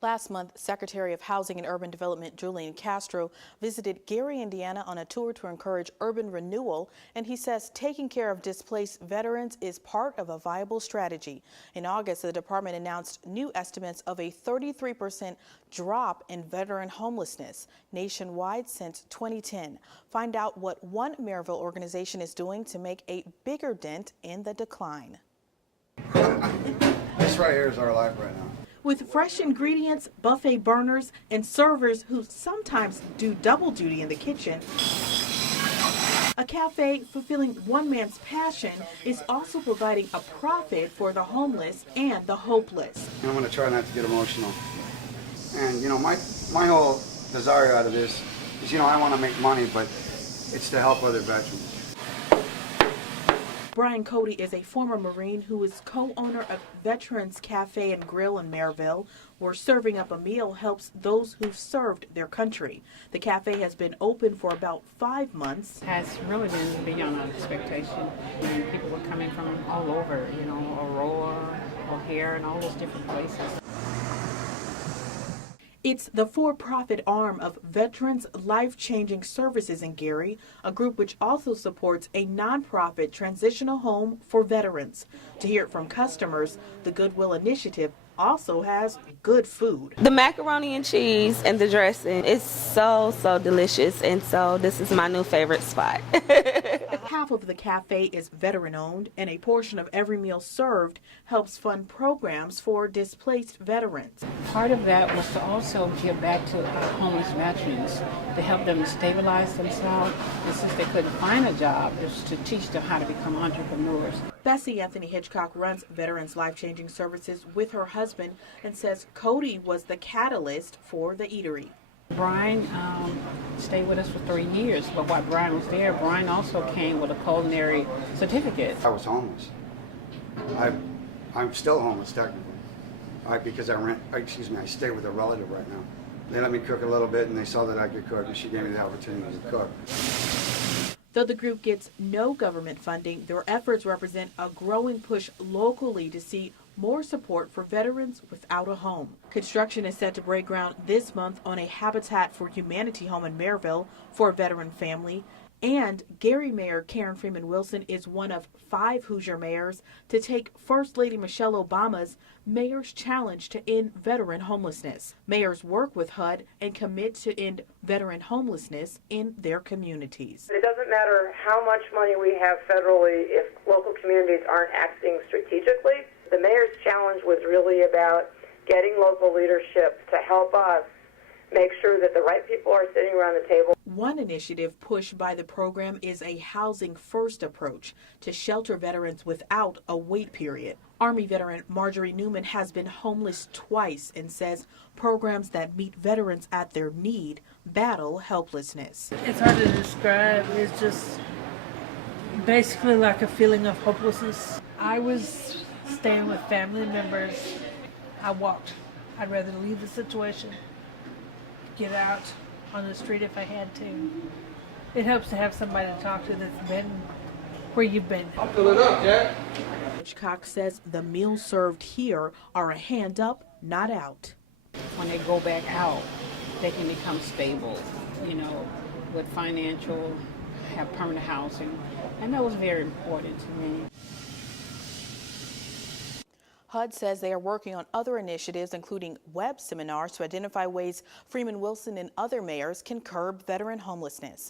Last month, Secretary of Housing and Urban Development Julian Castro visited Gary, Indiana on a tour to encourage urban renewal, and he says taking care of displaced veterans is part of a viable strategy. In August, the department announced new estimates of a 33% drop in veteran homelessness nationwide since 2010. Find out what one Merrillville organization is doing to make a bigger dent in the decline. This right here is our life right now. With fresh ingredients, buffet burners, and servers who sometimes do double duty in the kitchen, a cafe fulfilling one man's passion is also providing a profit for the homeless and the hopeless. And I'm going to try not to get emotional. And, my whole desire out of this is, I want to make money, but it's to help other veterans. Brian Cody is a former Marine who is co-owner of Veterans Cafe and Grill in Merrillville, where serving up a meal helps those who've served their country. The cafe has been open for about 5 months. Has really been beyond expectation. People were coming from all over, Aurora, O'Hare, and all those different places. It's the for-profit arm of Veterans Life-Changing Services in Gary, a group which also supports a nonprofit transitional home for veterans. To hear it from customers, the Goodwill Initiative also has good food. The macaroni and cheese and the dressing is so delicious, and so this is my new favorite spot. Half of the cafe is veteran-owned, and a portion of every meal served helps fund programs for displaced veterans. Part of that was to also give back to homeless veterans, to help them stabilize themselves, and since they couldn't find a job, just to teach them how to become entrepreneurs. Bessie Anthony Hitchcock runs Veterans Life-Changing Services with her husband and says Cody was the catalyst for the eatery. Brian stayed with us for 3 years, but while Brian was there, Brian also came with a culinary certificate. I was homeless. I'm still homeless technically, because I stay with a relative right now. They let me cook a little bit, and they saw that I could cook, and she gave me the opportunity to cook. Though the group gets no government funding, their efforts represent a growing push locally to see more support for veterans without a home. Construction is set to break ground this month on a Habitat for Humanity home in Merrillville for a veteran family. And Gary Mayor Karen Freeman Wilson is one of 5 Hoosier mayors to take First Lady Michelle Obama's Mayor's Challenge to end veteran homelessness. Mayors work with HUD and commit to end veteran homelessness in their communities. It doesn't matter how much money we have federally if local communities aren't acting strategically. The Mayor's Challenge was really about getting local leadership to help us make sure that the right people are sitting around the table. One initiative pushed by the program is a housing-first approach to shelter veterans without a wait period. Army veteran Marjorie Newman has been homeless twice and says programs that meet veterans at their need battle helplessness. It's hard to describe. It's just basically like a feeling of hopelessness. I was staying with family members. I walked. I'd rather leave the situation, get out on the street if I had to. It helps to have somebody to talk to that's been where you've been. I'll fill it up, Jack. Hitchcock says the meals served here are a hand up, not out. When they go back out, they can become stable, with financial, have permanent housing, and that was very important to me. HUD says they are working on other initiatives, including web seminars to identify ways Freeman Wilson and other mayors can curb veteran homelessness.